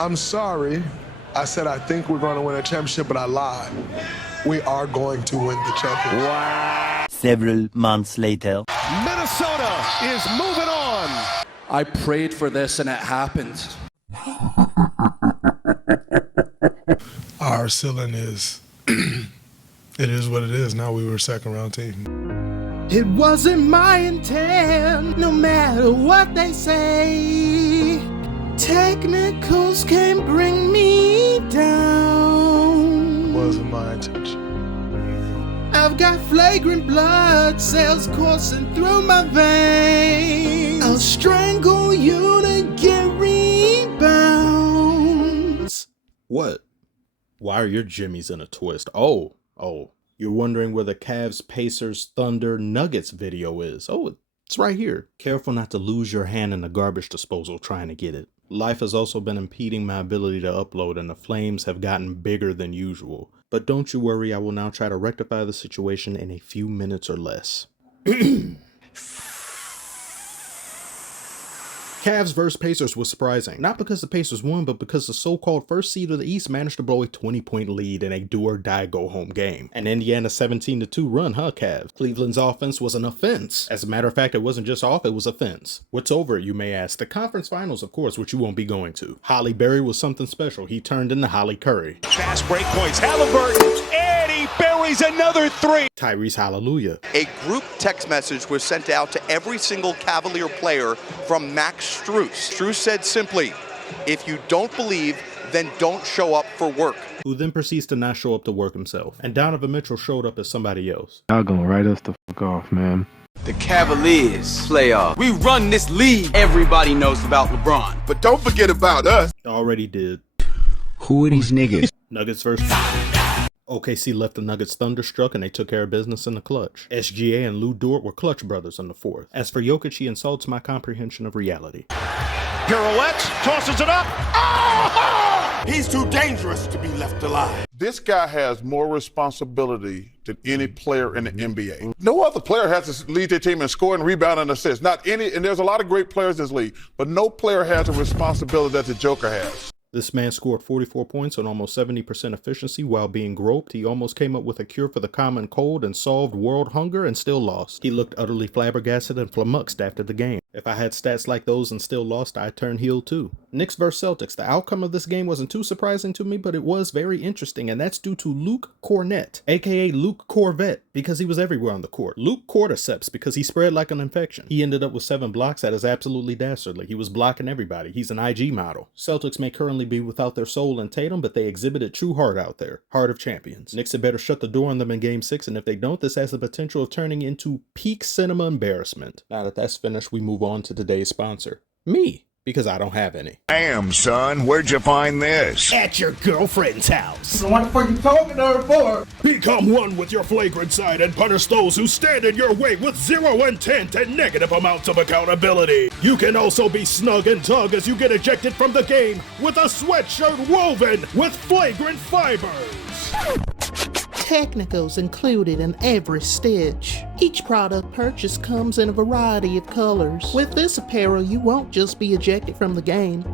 I'm sorry. I said I think we're going to win a championship, but I lied. We are going to win the championship. Wow. Several months later. Minnesota is moving on. I prayed for this and it happened. Our ceiling is, it is what it is. Now we were a second round team. It wasn't my intent, no matter what they say. Technicals can bring me down. Wasn't my intention. I've got flagrant blood cells coursing through my veins. I'll strangle you to get rebounds. What? Why are your jimmies in a twist? Oh, you're wondering where the Cavs, Pacers, Thunder, Nuggets video is. Oh, it's right here. Careful not to lose your hand in the garbage disposal trying to get it. Life has also been impeding my ability to upload and the flames have gotten bigger than usual. But don't you worry, I will now try to rectify the situation in a few minutes or less. Cavs vs. Pacers was surprising. Not because the Pacers won, but because the so-called first seed of the East managed to blow a 20-point lead in a do-or-die go-home game. An Indiana 17-2 run, huh, Cavs? Cleveland's offense was an offense. As a matter of fact, it wasn't just off, it was offense. What's over it, you may ask? The conference finals, of course, which you won't be going to. Holly Berry was something special. He turned into Holly Curry. Fast break points. Halliburton, and he buries another three. Tyrese Hallelujah. A group text message was sent out to every single Cavalier player from Max Strus. Strus said simply, if you don't believe, then don't show up for work. Who then proceeds to not show up to work himself. And Donovan Mitchell showed up as somebody else. Y'all gonna write us the fuck off, man. The Cavaliers playoff. We run this league. Everybody knows about LeBron. But don't forget about us. Already did. Who are these niggas? Nuggets versus... OKC left the Nuggets thunderstruck and they took care of business in the clutch. SGA and Lou Dort were clutch brothers in the fourth. As for Jokic, he insults my comprehension of reality. Pirouettes, tosses it up. Oh! He's too dangerous to be left alive. This guy has more responsibility than any player in the NBA. No other player has to lead their team in scoring, rebound, and assists. Not any, and there's a lot of great players in this league, but no player has the responsibility that the Joker has. This man scored 44 points on almost 70% efficiency while being groped. He almost came up with a cure for the common cold and solved world hunger and still lost. He looked utterly flabbergasted and flummoxed after the game. If I had stats like those and still lost, I'd turn heel too. Knicks vs. Celtics. The outcome of this game wasn't too surprising to me, but it was very interesting, and that's due to Luke Cornett, aka Luke Corvette, because he was everywhere on the court. Luke Cordyceps, because he spread like an infection. He ended up with 7 blocks. That is absolutely dastardly. He was blocking everybody. He's an IG model. Celtics may currently be without their soul and Tatum, but they exhibited true heart out there. Heart of champions. Knicks had better shut the door on them in Game 6, and if they don't, this has the potential of turning into peak cinema embarrassment. Now that that's finished, we move on to today's sponsor. Me. Because I don't have any. Damn, son, where'd you find this? At your girlfriend's house. So what the fuck you talking to her for? Become one with your flagrant side and punish those who stand in your way with zero intent and negative amounts of accountability. You can also be snug and tug as you get ejected from the game with a sweatshirt woven with flagrant fibers. Technicals included in every stitch. Each product purchase comes in a variety of colors. With this apparel, you won't just be ejected from the game.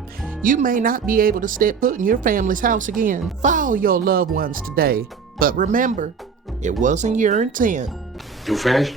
You may not be able to step foot in your family's house again. Follow your loved ones today. But remember, it wasn't your intent. You finished?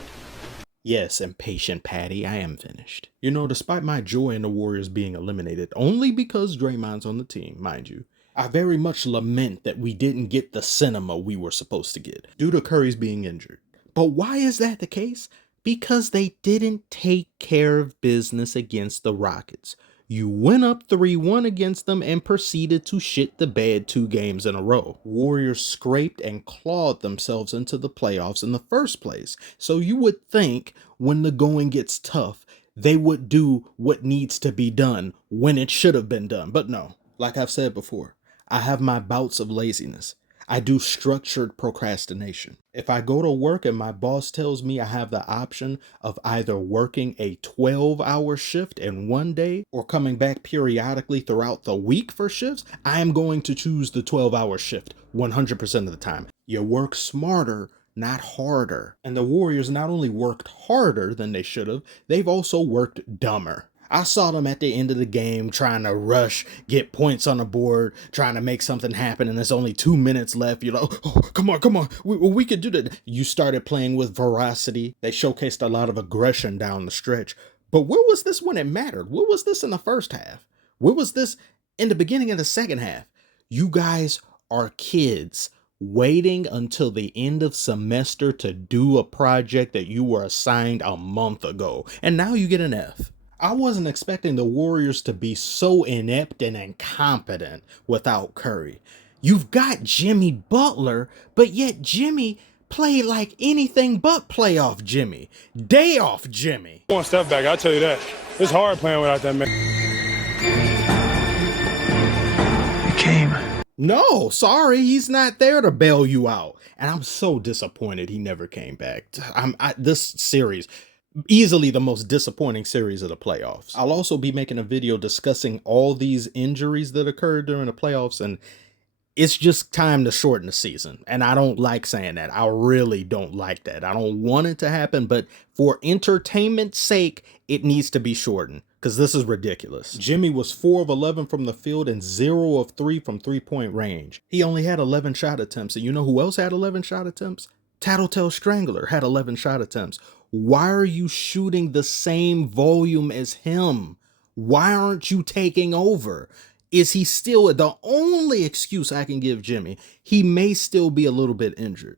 Yes, impatient Patty, I am finished. You know, despite my joy in the Warriors being eliminated, only because Draymond's on the team, mind you, I very much lament that we didn't get the cinema we were supposed to get, due to Curry's being injured. But why is that the case? Because they didn't take care of business against the Rockets. You went up 3-1 against them and proceeded to shit the bed 2 games in a row. Warriors scraped and clawed themselves into the playoffs in the first place. So you would think when the going gets tough, they would do what needs to be done when it should have been done. But no, like I've said before, I have my bouts of laziness. I do structured procrastination. If I go to work and my boss tells me I have the option of either working a 12-hour shift in one day or coming back periodically throughout the week for shifts, I am going to choose the 12-hour shift 100% of the time. You work smarter, not harder. And the Warriors not only worked harder than they should have, they've also worked dumber. I saw them at the end of the game trying to rush, get points on the board, trying to make something happen, and there's only 2 minutes left. You're like, oh, come on, we could do that. You started playing with veracity. They showcased a lot of aggression down the stretch. But where was this when it mattered? Where was this in the first half? Where was this in the beginning of the second half? You guys are kids waiting until the end of semester to do a project that you were assigned a month ago, and now you get an F. I wasn't expecting the Warriors to be so inept and incompetent without Curry. You've got Jimmy Butler, but yet Jimmy played like anything but playoff Jimmy. Day off Jimmy. One step back, I'll tell you that. It's hard playing without that man. He came. No, sorry, he's not there to bail you out. And I'm so disappointed he never came back. This series, easily the most disappointing series of the playoffs. I'll also be making a video discussing all these injuries that occurred during the playoffs, and it's just time to shorten the season. And I don't like saying that. I really don't like that. I don't want it to happen, but for entertainment's sake, it needs to be shortened because this is ridiculous. Jimmy was 4 of 11 from the field and 0 of 3 from three-point range. He only had 11 shot attempts. And you know who else had 11 shot attempts? Tattletale Strangler had 11 shot attempts. Why are you shooting the same volume as him? Why aren't you taking over? Is he still the only excuse I can give Jimmy? He may still be a little bit injured.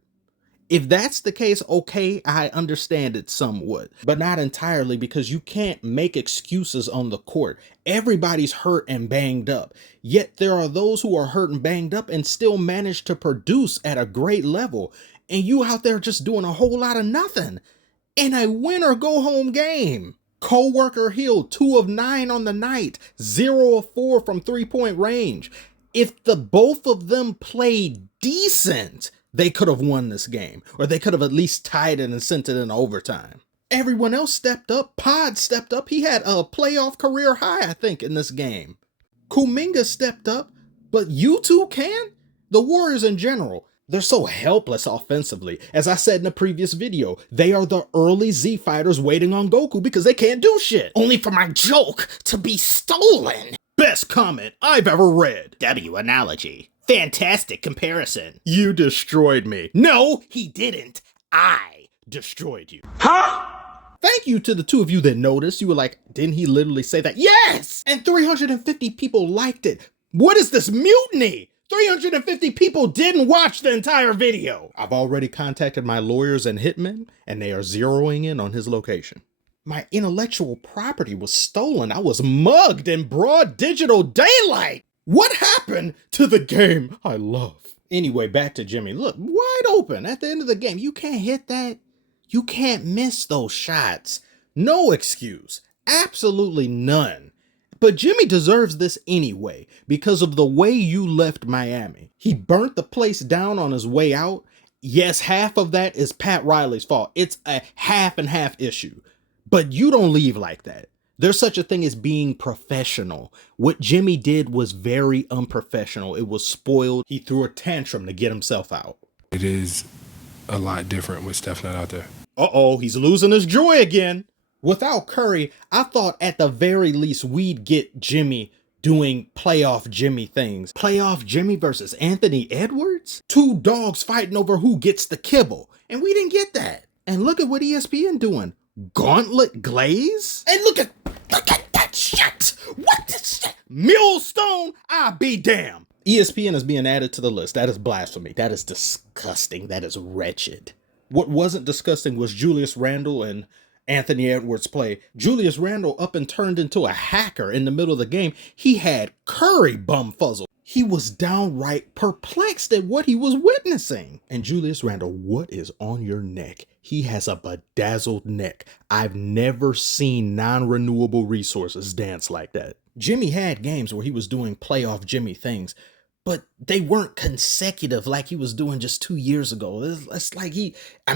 If that's the case, okay, I understand it somewhat, but not entirely, because you can't make excuses on the court. Everybody's hurt and banged up, yet there are those who are hurt and banged up and still manage to produce at a great level, and you out there just doing a whole lot of nothing in a win or go home game. Co-worker Hield, 2 of 9 on the night, 0 of 4 from three-point range. If the both of them played decent, they could have won this game, or they could have at least tied it and sent it in overtime. Everyone else stepped up. Pod stepped up. He had a playoff career high, I think, in this game. Kuminga stepped up, but you two can? The Warriors in general, they're so helpless offensively. As I said in the previous video, they are the early Z fighters waiting on Goku because they can't do shit. Only for my joke to be stolen. Best comment I've ever read. W analogy. Fantastic comparison. You destroyed me. No, he didn't. I destroyed you. Huh? Thank you to the two of you that noticed. You were like, didn't he literally say that? Yes! And 350 people liked it. What is this mutiny? 350 people didn't watch the entire video. I've already contacted my lawyers and hitmen, and they are zeroing in on his location. My intellectual property was stolen. I was mugged in broad digital daylight. What happened to the game I love? Anyway, back to Jimmy. Look, wide open at the end of the game. You can't hit that. You can't miss those shots. No excuse. Absolutely none. But Jimmy deserves this anyway because of the way you left Miami. He burnt the place down on his way out. Yes, half of that is Pat Riley's fault. It's a half and half issue. But you don't leave like that. There's such a thing as being professional. What Jimmy did was very unprofessional. It was spoiled. He threw a tantrum to get himself out. It is a lot different with Steph not out there. Uh-oh, he's losing his joy again. Without Curry, I thought at the very least we'd get Jimmy doing playoff Jimmy things. Playoff Jimmy versus Anthony Edwards? 2 dogs fighting over who gets the kibble. And we didn't get that. And look at what ESPN doing. Gauntlet Glaze? And look at that shit. What the shit? Millstone? I'll be damned. ESPN is being added to the list. That is blasphemy. That is disgusting. That is wretched. What wasn't disgusting was Julius Randle and Anthony Edwards' play. Julius Randle up and turned into a hacker in the middle of the game. He had Curry bumfuzzled. He was downright perplexed at what he was witnessing. And Julius Randle, what is on your neck? He has a bedazzled neck. I've never seen non-renewable resources dance like that. Jimmy had games where he was doing playoff Jimmy things, but they weren't consecutive like he was doing just 2 years ago. It's like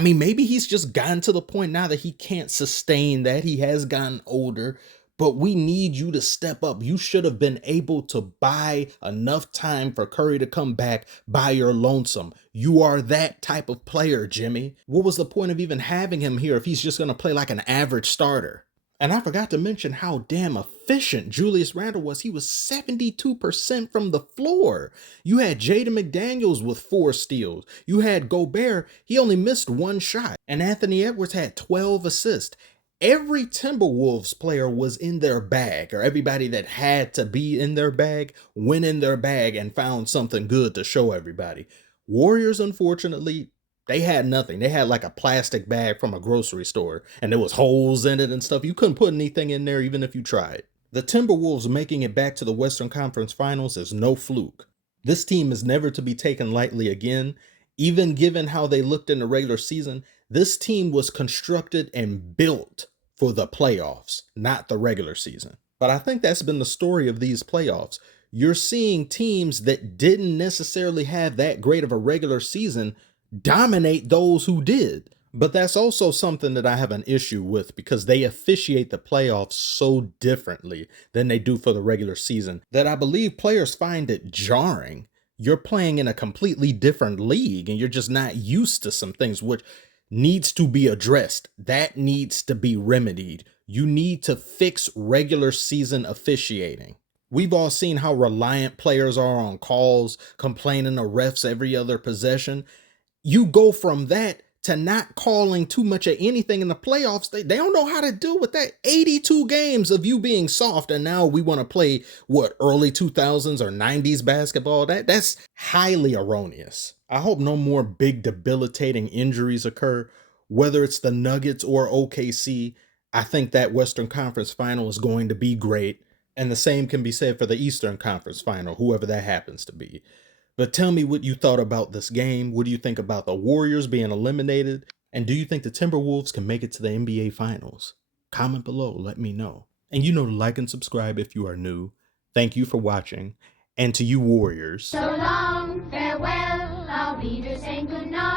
maybe he's just gotten to the point now that he can't sustain that. He has gotten older, but we need you to step up. You should have been able to buy enough time for Curry to come back by your lonesome. You are that type of player, Jimmy. What was the point of even having him here if he's just going to play like an average starter? And I forgot to mention how damn efficient Julius Randle was. He was 72% from the floor. You had Jaden McDaniels with 4 steals. You had Gobert, he only missed 1 shot. And Anthony Edwards had 12 assists. Every Timberwolves player was in their bag, or everybody that had to be in their bag went in their bag and found something good to show everybody. Warriors, unfortunately, they had nothing. They had like a plastic bag from a grocery store and there was holes in it and stuff. You couldn't put anything in there even if you tried. The Timberwolves making it back to the Western Conference Finals is no fluke. This team is never to be taken lightly again. Even given how they looked in the regular season, this team was constructed and built for the playoffs, not the regular season. But I think that's been the story of these playoffs. You're seeing teams that didn't necessarily have that great of a regular season dominate those who did. But that's also something that I have an issue with because they officiate the playoffs so differently than they do for the regular season that I believe players find it jarring. You're playing in a completely different league and you're just not used to some things which needs to be addressed. That needs to be remedied. You need to fix regular season officiating. We've all seen how reliant players are on calls, complaining of refs every other possession. You go from that to not calling too much of anything in the playoffs. They don't know how to deal with that. 82 games of you being soft, and now we want to play, early 2000s or 90s basketball? That's highly erroneous. I hope no more big debilitating injuries occur, whether it's the Nuggets or OKC. I think that Western Conference Final is going to be great, and the same can be said for the Eastern Conference Final, whoever that happens to be. But tell me what you thought about this game. What do you think about the Warriors being eliminated? And do you think the Timberwolves can make it to the NBA Finals? Comment below, let me know. And you know to like and subscribe if you are new. Thank you for watching. And to you Warriors. So long, farewell, I'll be just saying goodnight.